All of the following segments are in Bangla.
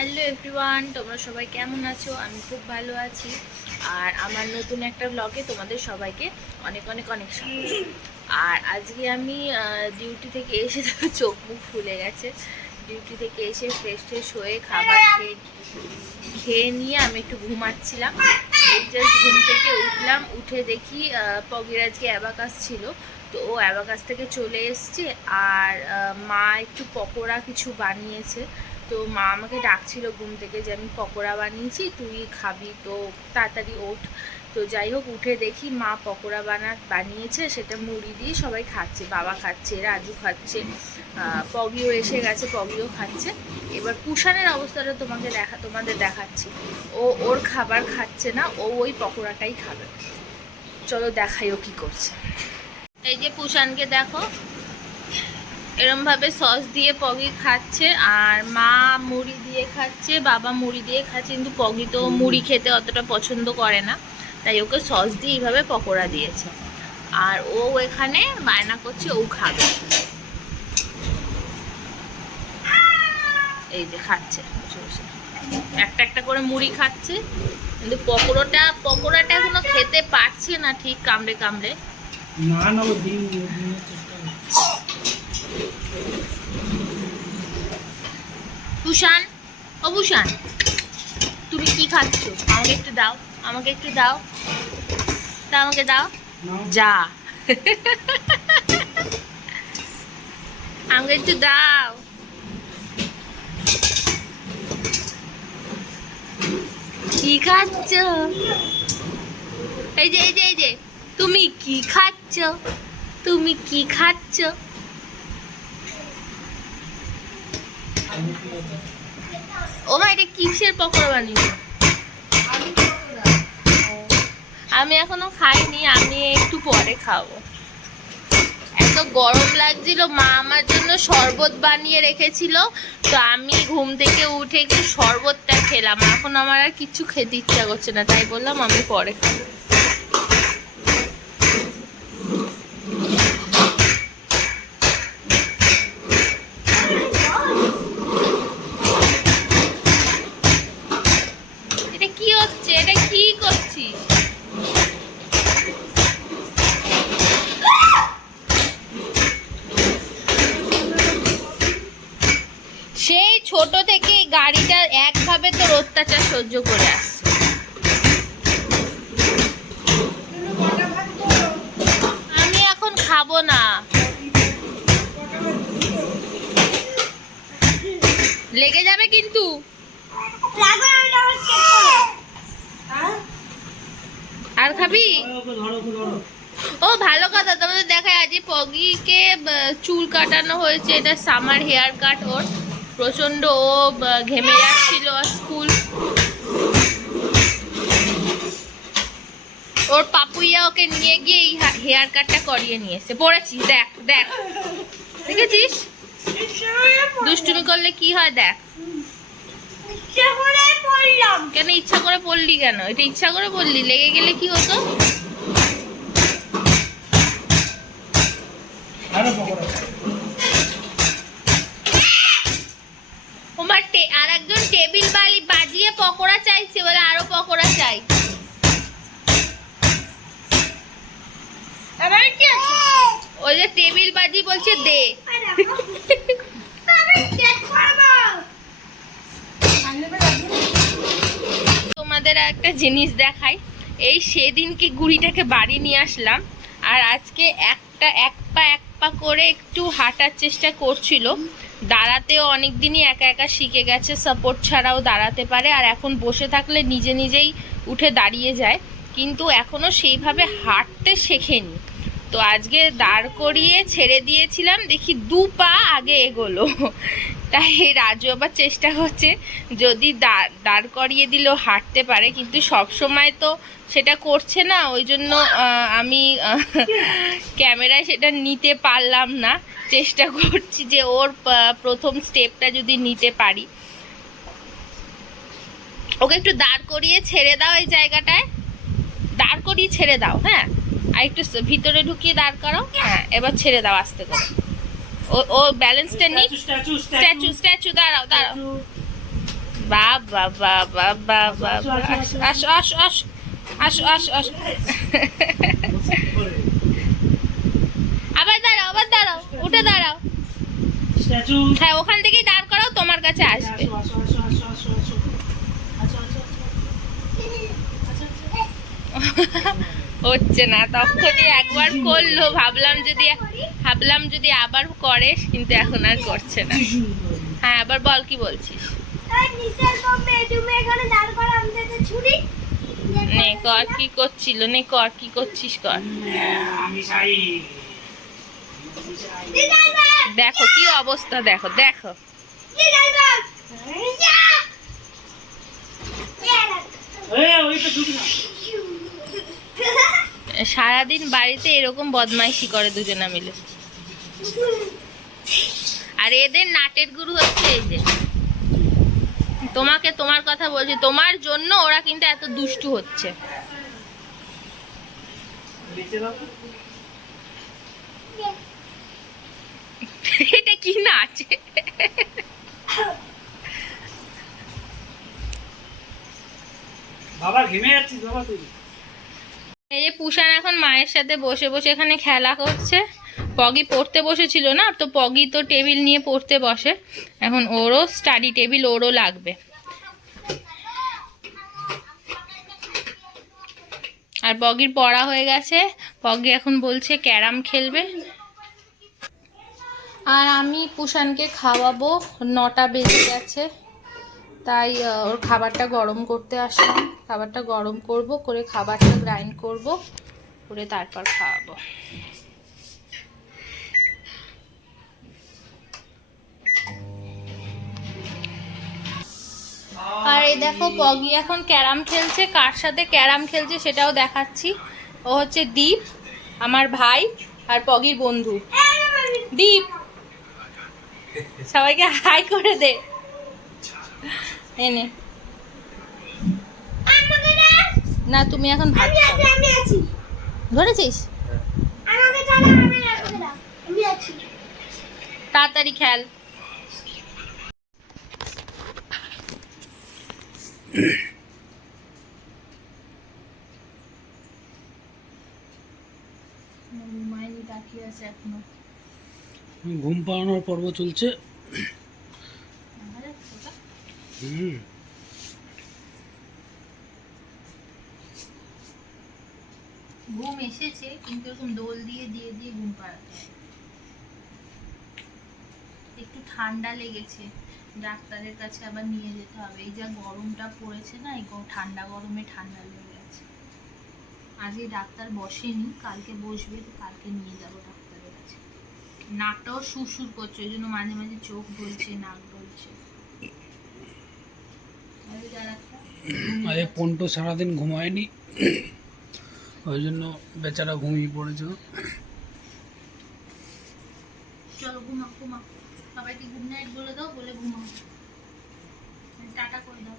হ্যালো এভরিওয়ান, তোমরা সবাই কেমন আছো? আমি খুব ভালো আছি। আর আমার নতুন একটা ব্লগে তোমাদের সবাইকে অনেক অনেক অনেক স্বাগত। আর আজকে আমি ডিউটি থেকে এসে চোখ মুখ ফুলে গেছে। ডিউটি থেকে এসে ফ্রেশ ট্রেশ হয়ে খাবার খেয়ে নিয়ে আমি একটু ঘুমাচ্ছিলাম। জাস্ট ঘুম থেকে উঠলাম, উঠে দেখি পগির আজকে অ্যাবাকাস ছিল, তো ও অ্যাবাকাস থেকে চলে এসছে। আর মা একটু পকোড়া কিছু বানিয়েছে, তো মা আমাকে ডাকছিল ঘুম থেকে যে আমি পকোড়া বানিয়েছি, তুই খাবি, তো তাড়াতাড়ি ওঠ। তো যাই হোক, উঠে দেখি মা পকোড়া বানিয়েছে, সেটা মুড়ি দিয়ে সবাই খাচ্ছে। বাবা খাচ্ছে, রাজু খাচ্ছে, পগিও এসে গেছে, পগিও খাচ্ছে। এবার কুষাণের অবস্থাটা তোমাদের দেখাচ্ছি। ও ওর খাবার খাচ্ছে না, ও ওই পকোড়াটাই খাবে। চলো দেখাই ও কী করছে। এই যে কুষাণকে দেখো, এরমভাবে সস দিয়ে পগি খাচ্ছে, আর মা মুড়ি দিয়ে খাচ্ছে, বাবা মুড়ি দিয়ে খাচ্ছে। কিন্তু পগি তো মুড়ি খেতে অতটা পছন্দ করে না, তাই ওকে সস দিয়ে এইভাবে পকোড়া দিয়েছে। আর ও এখানে বায়না করছে ও খাবে। এই যে খাচ্ছে বসে বসে, একটা একটা করে মুড়ি খাচ্ছে। কিন্তু পকোড়াটা এখনো খেতে পারছে না ঠিক, কামড়ে কামড়ে। না ভূষণ, ও ভূষণ, তুমি কি খাচ্ছ? আমাকে একটু দাও, আমাকে একটু দাও, তা আমাকে দাও। যা আমাকে একটু দাও। কি খাচ্ছ? এই যে এই যে এই যে, তুমি কি খাচ্ছ? তুমি কি খাচ্ছ? ও মা, এটা কিসের পকোড়া বানিয়েছো? আমি এখনো খাইনি, আমি একটু পরে খাবো। এত গরম লাগছিল, মা আমার জন্য শরবত বানিয়ে রেখেছিল, তো আমি ঘুম থেকে উঠে একটু শরবতটা খেলাম। এখন আমার আর কিছু খেতে ইচ্ছা করছে না, তাই বললাম আমি পরে খাবো। এটা কি হচ্ছে? এটা কি করছিস? সেই ছোট থেকে গাড়িটা একভাবে তোর অত্যাচার সহ্য করে আসছে। আমি এখন খাবো না, লেগে যাবে কিন্তু। আর খাবি? ও ভালো কথা, তোমাদের দেখায় আজ পগিকে চুল কাটানো হয়েছে। এটা সামার হেয়ার কাট ওর। প্রচন্ড ও ঘেমে যাচ্ছিল স্কুল। ওর পাপুইয়া ওকে নিয়ে গিয়ে এই হেয়ার কাটটা করিয়ে নিয়ে এসে পড়েছিস। দেখ দেখ, দেখেছিস দুষ্টুমি করলে কি হয়? দেখ, কেন ইচ্ছা করে পড়লি? কেন এটা ইচ্ছা করে পড়লি? লেগে গেলে কি হতো? আর একজন টেবিল বাজিয়ে পকোড়া চাইছে, বলে আরো পকোড়া চাই। ওই যে টেবিল বাজি বলছে দে। তোমাদের একটা জিনিস দেখাই। এই সেদিনকে গুড়িটাকে বাড়ি নিয়ে আসলাম, আর আজকে এক পা করে একটু হাঁটার চেষ্টা করছিল। দাঁড়াতেও অনেক দিনই একা একা শিখে গেছে, সাপোর্ট ছাড়াও দাঁড়াতে পারে। আর এখন বসে থাকলে নিজে নিজেই উঠে দাঁড়িয়ে যায়, কিন্তু এখনও সেইভাবে হাঁটতে শেখেনি। তো আজকে দাঁড় করিয়ে ছেড়ে দিয়েছিলাম, দেখি 2 পা আগে এগোলো। তাই রাজু আবার চেষ্টা করছে যদি দাঁড় করিয়ে দিলেও হাঁটতে পারে, কিন্তু সব সময় তো সেটা করছে না। ওই জন্য আমি ক্যামেরায় সেটা নিতে পারলাম না। চেষ্টা করছি যে ওর প্রথম স্টেপটা যদি নিতে পারি। ওকে একটু দাঁড় করিয়ে ছেড়ে দাও, এই জায়গাটায় দাঁড় করিয়ে ছেড়ে দাও। হ্যাঁ, আর একটু ভিতরে ঢুকিয়ে দাঁড় করো। হ্যাঁ, এবার ছেড়ে দাও আস্তে করে। ও ব্যালেন্সটা নিক। স্ট্যাচু দাঁড়াও দাঁড়াও। বাবা বাবা বাবা, আসো আসো আসো আসো আসো আসো। আবার দাঁড়াও, আবার দাঁড়াও, উঠে দাঁড়াও। হ্যাঁ, ওখান থেকেই দাঁড় করাও, তোমার কাছে আসবে। হচ্ছে না, তখনই একবার করলো, ভাবলাম যদি আবার করে, কিন্তু এখন আর করছে না। হ্যাঁ, আবার বল, কি বলছিস? নে কর, কি করছিল, নে কর, কি করছিস কর। দেখো কি অবস্থা, দেখো দেখো। সারাদিন বাড়িতে এরকম বদমাইশি করে দুজনা মিলে। আর এদের নাটের গুরু হচ্ছে এই যে, তোমাকে, তোমার কথা বলছি, তোমার জন্য ওরা কিন্তু এত দুষ্টু হচ্ছে। এটা কি নাচ? বাবা ঘেমে যাচ্ছিস বাবা তুই। এই যে পুষান এখন মায়ের সাথে বসে বসে এখানে খেলা করছে। পগি পড়তে বসেছিল না, তো পগি তো টেবিল নিয়ে পড়তে বসে, এখন ওরও স্টাডি টেবিল ওরও লাগবে। আর পগির পড়া হয়ে গেছে, পগি এখন বলছে ক্যারাম খেলবে। আর আমি পুষানকে খাওয়াবো, 9টা বেজে গেছে, তাই ওর খাবারটা গরম করতে আসলাম। খাবারটা গরম করব, করে খাবারটা গ্রাইন্ড করব, করে তারপর খাওয়াবো। আর এই দেখো পগি এখন ক্যারাম খেলছে, কার সাথে ক্যারাম খেলছে সেটাও দেখাচ্ছি। ও হচ্ছে দীপ, আমার ভাই, আর পগির বন্ধু দীপ। সবাইকে হাই করে দে। এনে না, তুমি এখন ভাত ধরেছিস, তাড়াতাড়ি খেল। ঘুম পাড়ানোর পর্ব চলছে। ঘুম এসেছে, কিন্তু এরকম দোল দিয়ে দিয়ে দিয়ে ঘুম পাড়াতে হয়। একটু ঠান্ডা লেগেছে, ডাক্তারের কাছে আবার নিয়ে যেতে হবে। এই যা গরমটা পড়েছে না, এই ঠান্ডা গরমে ঠান্ডা লেগে গেছে। আজকে ডাক্তার বসেনি, কালকে বসবে, তো কালকে নিয়ে যাবো ডাক্তারের কাছে। নাকটাও সুরসুর করছে, ওই জন্য মাঝে মাঝে চোখ বলছে, নাক বলছে। আরে পন্টু সারাদিন ঘুমায়নি, ওই জন্য বেচারা ঘুমিয়ে পড়েছে। চলো ঘুমাও, ঘুমাও, সবাইকে গুড নাইট বলে দাও, বলে ঘুমাও, টাটা করে দাও।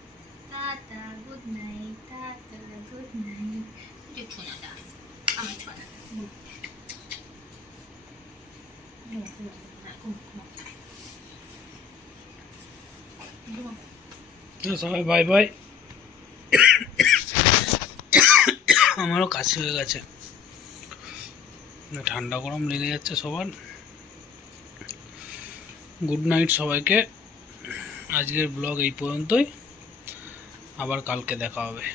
Tata, good night, tata, good night. যে ছোনাটা, আমার ছোনাটা। সবাই বাই বাই। আমারও কাশি হয়ে গেছে, ঠান্ডা গরম লেগে যাচ্ছে সবার। গুড নাইট সবাইকে। আজকের ব্লগ এই পর্যন্তই, আবার কালকে দেখা হবে।